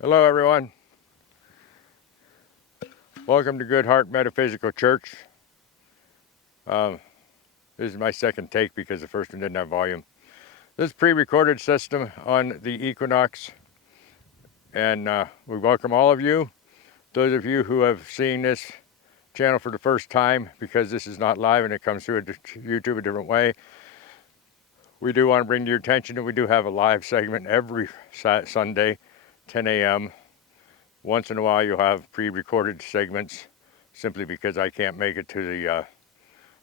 Hello everyone. Welcome to Good Heart Metaphysical Church. This is my second take because the first one didn't have volume. This is a pre-recorded system on the equinox, and we welcome all of you. Those of you who have seen this channel for the first time, because this is not live and it comes through YouTube a different way, we do want to bring to your attention that we do have a live segment every Sunday, 10 a.m. Once in a while you'll have pre-recorded segments simply because I can't make it to the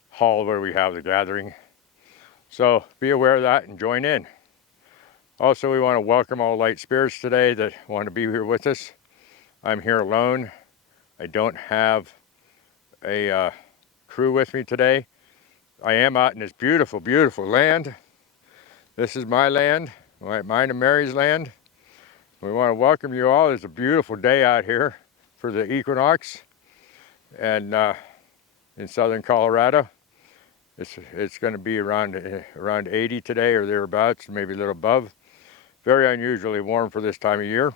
hall where we have the gathering. So be aware of that and join in. Also, we want to welcome all light spirits today that want to be here with us. I'm here alone. I don't have a crew with me today. I am out in this beautiful, beautiful land. This is my land, mine and Mary's land. We want to welcome you all. It's a beautiful day out here for the equinox, and in southern Colorado. It's going to be around 80 today or thereabouts, maybe a little above. Very unusually warm for this time of year.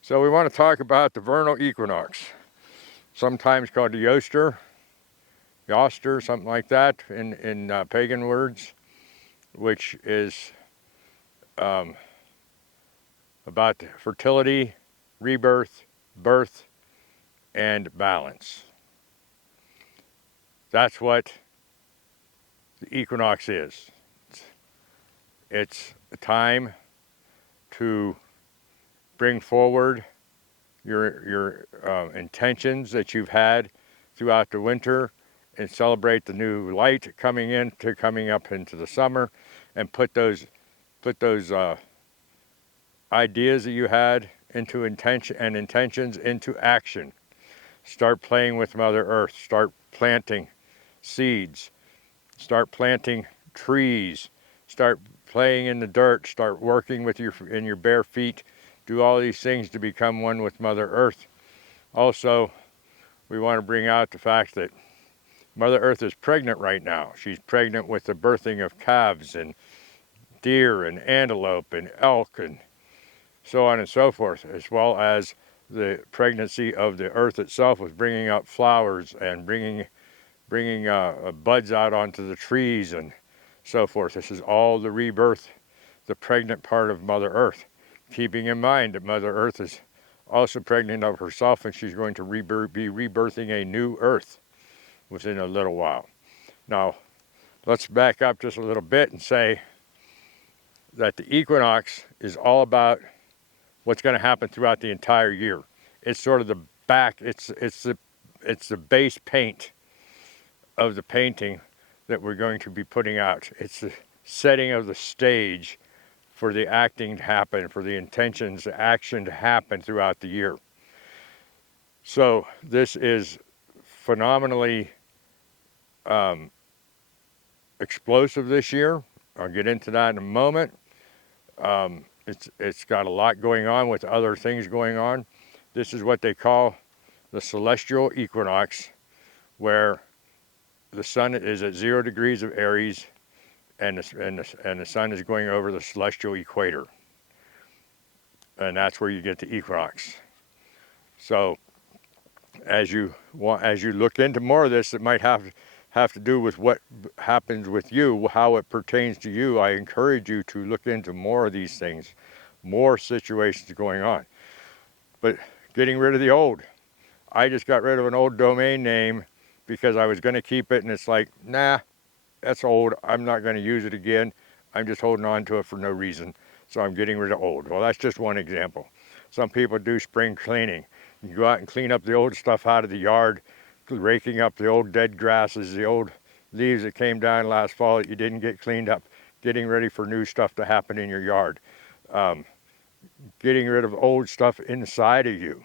So we want to talk about the vernal equinox, sometimes called the yoster, something like that in pagan words, which is about fertility, rebirth, birth, and balance. That's what the equinox is. It's a time to bring forward your intentions that you've had throughout the winter and celebrate the new light coming up into the summer, and put those ideas that you had into intentions into action. Start playing with Mother Earth. Start planting seeds. Start planting trees. Start playing in the dirt. Start working with in your bare feet. Do all these things to become one with Mother Earth. Also, we want to bring out the fact that Mother Earth is pregnant right now. She's pregnant with the birthing of calves and deer and antelope and elk and so on and so forth, as well as the pregnancy of the earth itself was bringing out flowers and bringing buds out onto the trees and so forth. This is all the rebirth, the pregnant part of Mother Earth. Keeping in mind that Mother Earth is also pregnant of herself, and she's going to be rebirthing a new earth within a little while. Now, let's back up just a little bit and say that the equinox is all about what's going to happen throughout the entire year. It's sort of the back, it's the base paint of the painting that we're going to be putting out. It's the setting of the stage for the acting to happen, for the intentions, the action to happen throughout the year. So this is phenomenally explosive this year. I'll get into that in a moment. It's got a lot going on with other things going on. This is what they call the celestial equinox, where the sun is at 0 degrees of Aries, and the sun is going over the celestial equator, and that's where you get the equinox. So, as you look into more of this, it might have to do with what happens with you, how it pertains to you. I encourage you to look into more of these things, more situations going on. But getting rid of the old. I just got rid of an old domain name because I was going to keep it, and it's like, nah, that's old. I'm not going to use it again. I'm just holding on to it for no reason. So I'm getting rid of old. Well, that's just one example. Some people do spring cleaning. You go out and clean up the old stuff out of the yard, raking up the old dead grasses, the old leaves that came down last fall that you didn't get cleaned up, getting ready for new stuff to happen in your yard, getting rid of old stuff inside of you,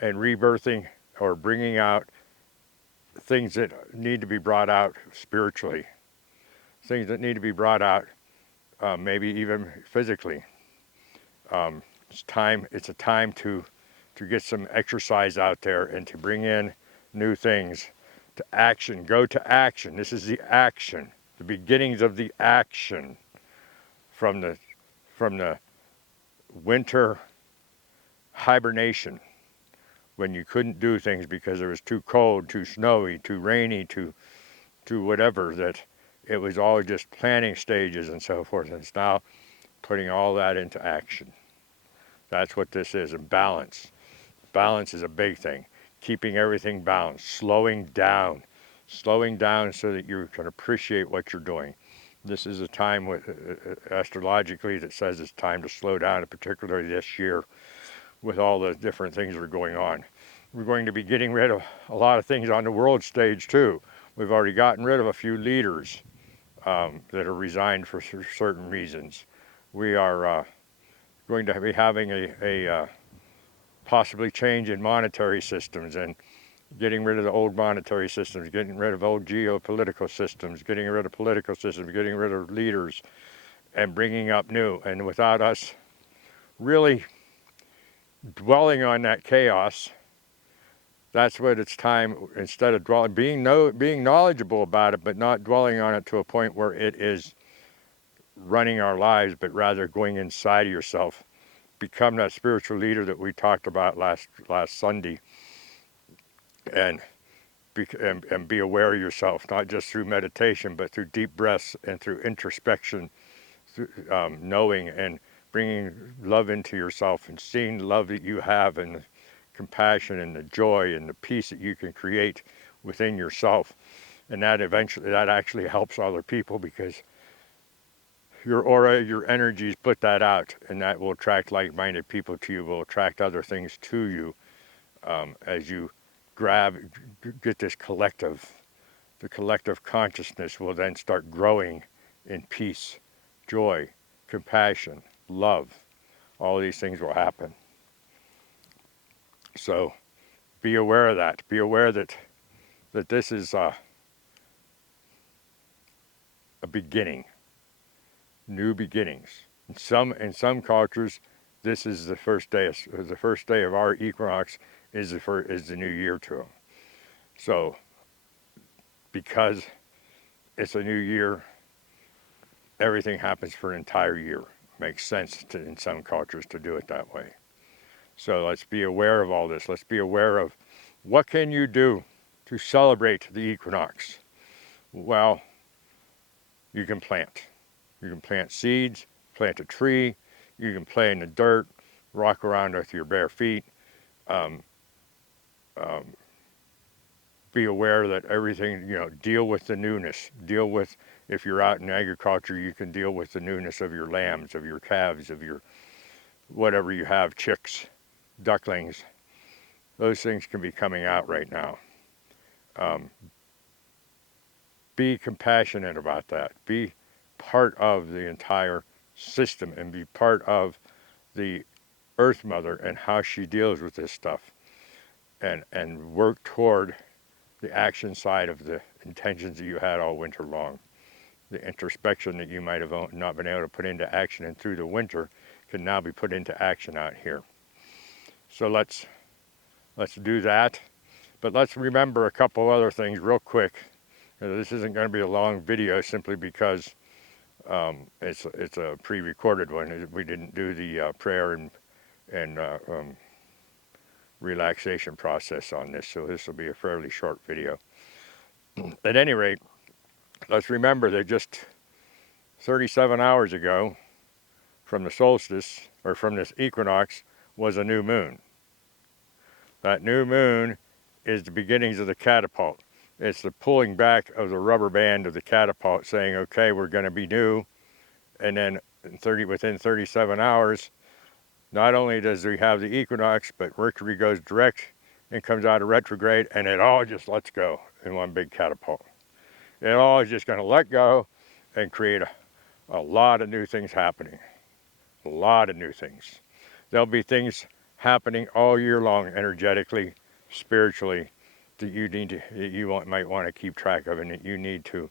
and rebirthing or bringing out things that need to be brought out spiritually, things that need to be brought out maybe even physically. It's a time to get some exercise out there and to bring in new things, to action. Go to action. This is the action, the beginnings of the action from the winter hibernation, when you couldn't do things because it was too cold, too snowy, too rainy, too whatever, that it was all just planning stages and so forth. And it's now putting all that into action. That's what this is, and balance. Balance is a big thing. Keeping everything balanced, slowing down so that you can appreciate what you're doing. This is a time with, astrologically, that says it's time to slow down, particularly this year with all the different things that are going on. We're going to be getting rid of a lot of things on the world stage too. We've already gotten rid of a few leaders that are resigned for certain reasons. We are going to be having a possibly change in monetary systems, and getting rid of the old monetary systems, getting rid of old geopolitical systems, getting rid of political systems, getting rid of leaders, and bringing up new. And without us really dwelling on that chaos, that's what it's time, instead of being knowledgeable about it, but not dwelling on it to a point where it is running our lives, but rather going inside of yourself. Become that spiritual leader that we talked about last Sunday, and be aware of yourself, not just through meditation, but through deep breaths and through introspection, through, knowing and bringing love into yourself and seeing the love that you have, and the compassion and the joy and the peace that you can create within yourself. And that actually helps other people, because your aura, your energies put that out, and that will attract like-minded people to you, will attract other things to you, as you get this collective. The collective consciousness will then start growing in peace, joy, compassion, love. All these things will happen. So be aware of that. Be aware that this is a beginning, new beginnings. In some cultures, this is the first day of our equinox is the new year to them. So because it's a new year, everything happens for an entire year. Makes sense in some cultures to do it that way. So let's be aware of all this. Let's be aware of what can you do to celebrate the equinox. Well, you can plant. You can plant seeds, plant a tree, you can play in the dirt, rock around with your bare feet. Be aware that everything, deal with the newness. Deal with, if you're out in agriculture, you can deal with the newness of your lambs, of your calves, of your whatever you have, chicks, ducklings. Those things can be coming out right now. Be compassionate about that. Be part of the entire system, and be part of the Earth Mother and how she deals with this stuff, and work toward the action side of the intentions that you had all winter long. The introspection that you might have not been able to put into action and through the winter can now be put into action out here. So let's do that. But let's remember a couple other things real quick. This isn't going to be a long video, simply because it's a pre-recorded one. We didn't do the prayer and relaxation process on this, so this will be a fairly short video. At any rate, let's remember that just 37 hours ago from the solstice, or from this equinox, was a new moon. That new moon is the beginnings of the catapult. It's the pulling back of the rubber band of the catapult, saying, okay, we're going to be new. And then within 37 hours, not only does we have the equinox, but Mercury goes direct and comes out of retrograde, and it all just lets go in one big catapult. It all is just going to let go and create a lot of new things happening. A lot of new things. There'll be things happening all year long, energetically, spiritually, that you might want to keep track of, and that you need to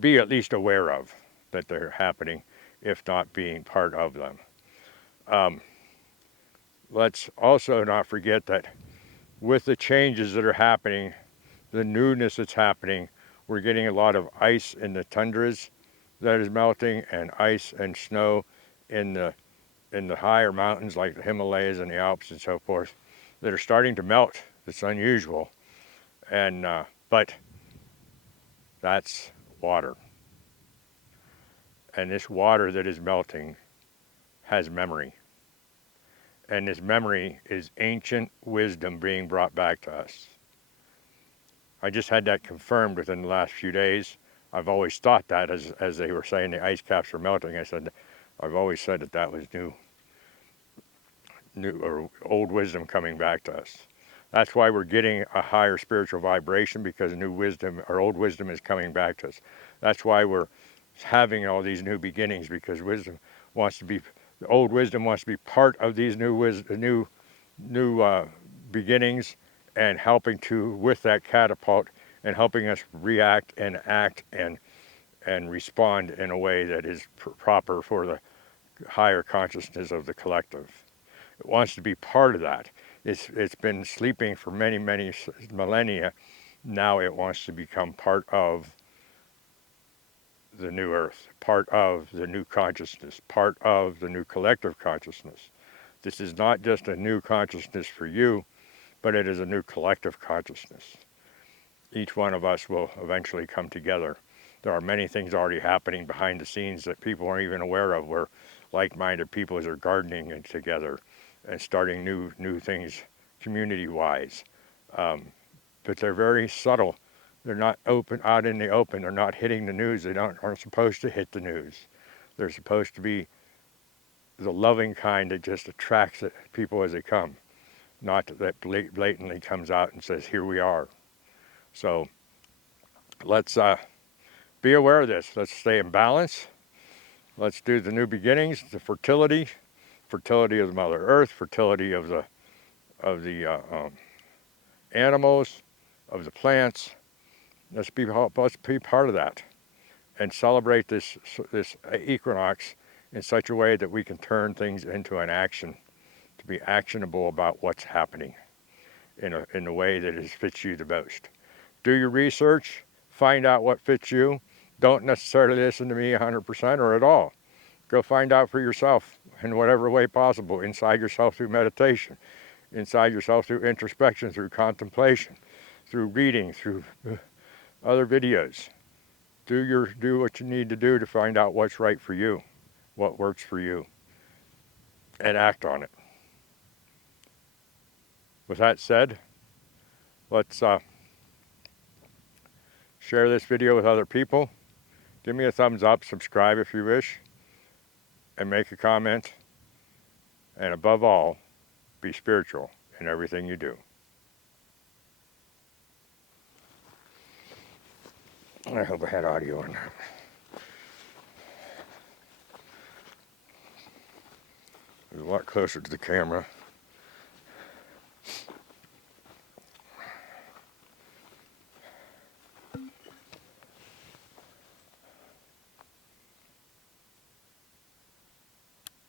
be at least aware of, that they're happening, if not being part of them. Let's also not forget that with the changes that are happening, the newness that's happening, we're getting a lot of ice in the tundras that is melting, and ice and snow in the in the higher mountains like the Himalayas and the Alps and so forth that are starting to melt. It's unusual, and but that's water. And this water that is melting has memory. And this memory is ancient wisdom being brought back to us. I just had that confirmed within the last few days. I've always thought that, as they were saying the ice caps were melting. I've always said that was new or old wisdom coming back to us. That's why we're getting a higher spiritual vibration, because new wisdom or old wisdom is coming back to us. That's why we're having all these new beginnings, because wisdom wants to be, the old wisdom wants to be part of these new beginnings, and helping to with that catapult and helping us react and act and respond in a way that is proper for the higher consciousness of the collective. It wants to be part of that. It's been sleeping for many millennia. Now it wants to become part of the new earth, part of the new consciousness, part of the new collective consciousness. This is not just a new consciousness for you, but it is a new collective consciousness. Each one of us will eventually come together. There are many things already happening behind the scenes that people aren't even aware of, where like-minded people are gardening together and starting new things community-wise. But they're very subtle. They're not out in the open. They're not hitting the news. They aren't supposed to hit the news. They're supposed to be the loving kind that just attracts people as they come, not that blatantly comes out and says, here we are. So let's be aware of this. Let's stay in balance. Let's do the new beginnings, the fertility of the Mother Earth, fertility of the animals, of the plants. Let's be part of that, and celebrate this equinox in such a way that we can turn things into an action, to be actionable about what's happening in a way that fits you the most. Do your research, find out what fits you. Don't necessarily listen to me 100% or at all. Go find out for yourself in whatever way possible, inside yourself through meditation, inside yourself through introspection, through contemplation, through reading, through other videos. Do what you need to do to find out what's right for you, what works for you, and act on it. With that said, let's share this video with other people. Give me a thumbs up, subscribe if you wish, and make a comment. And above all, be spiritual in everything you do. I hope I had audio on that. It was a lot closer to the camera.